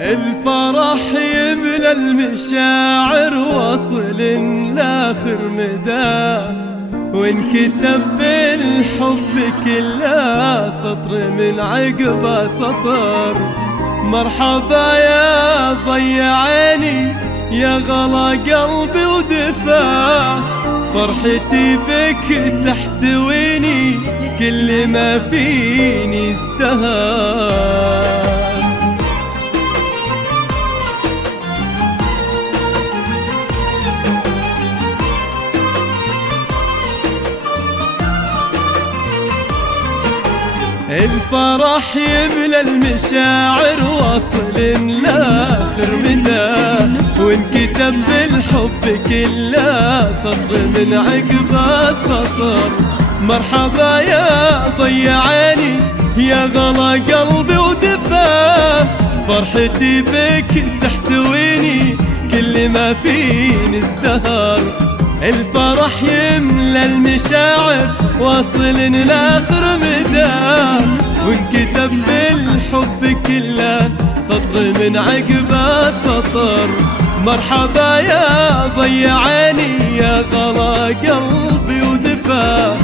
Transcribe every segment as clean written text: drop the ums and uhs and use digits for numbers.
الفرح يملى المشاعر واصل لاخر مدى، وانكتب بالحب كله سطر من عقبه سطر. مرحبا يا ضيع عيني يا غلا قلبي ودفا، فرحتي بك تحتويني كل ما فيني ازدهر. الفرح يملى المشاعر واصل لاخر مدى، وانكتب بالحب كله سطر من عقبه سطر. مرحبا يا ضيع عيني يا غلا قلبي ودفا، فرحتي بك تحتويني كل ما فيني ازدهر. الفرح يملى المشاعر واصل لاخر مدى، وانكتب بالحب كله سطر من عقبه سطر. مرحبا يا ضيع عيني يا غلا قلبي ودفا،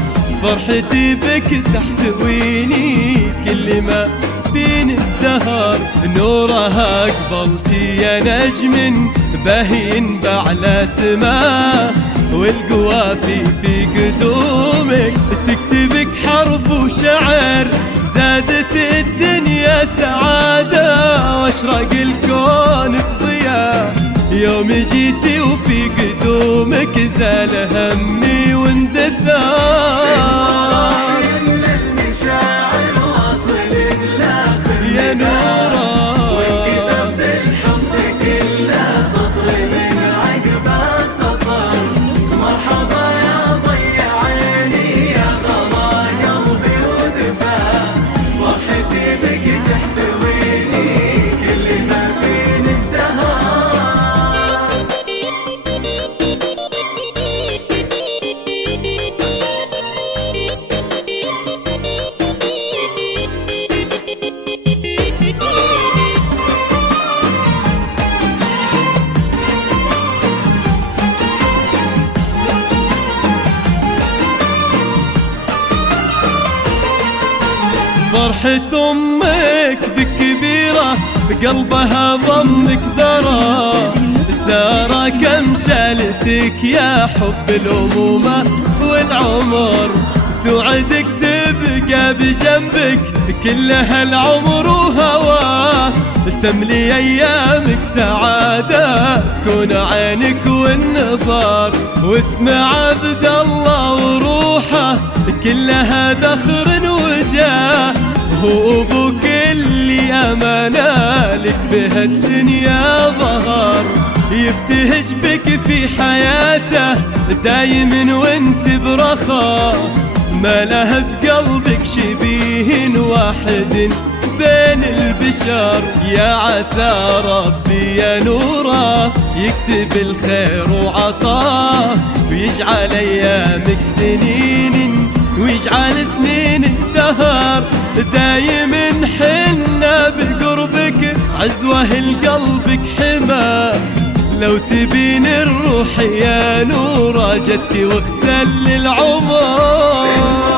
فرحتي بك تحتويني كل ما فيني ازدهر. نورها قبلتي يا نجم باهين بعلى سما، والقوافي في قدومك تكتبك حرف وشعر. زادت الدنيا سعادة واشرق الكون بضياء، يوم جيتي وفي قدومك زال همي واندثار. يا نورا فرحة أمك ذي كبيرة بقلبها ضمك ذرى، سارة كم شالتك يا حب الأمومة والعمر. توعدك تبقى بجنبك كل هالعمر وهواه، تملي أيامك سعادة تكون عينك والنظار. واسمع عبد الله وروحه كلها ذخر وجاه، هو أبوك اللي أمانة لك بهالدنيا ظهر. يبتهج بك في حياته دايم وانت برخاء، ما له بقلبك شبيه واحد بين البشر. يا عسى ربي يا نوره يكتب الخير وعطاه، ويجعل ايامك سنين ويجعل سنينك سهر. دايم حنا بقربك عزوه لقلبك حما، لو تبين الروح يا نوره جتي واختل العمر.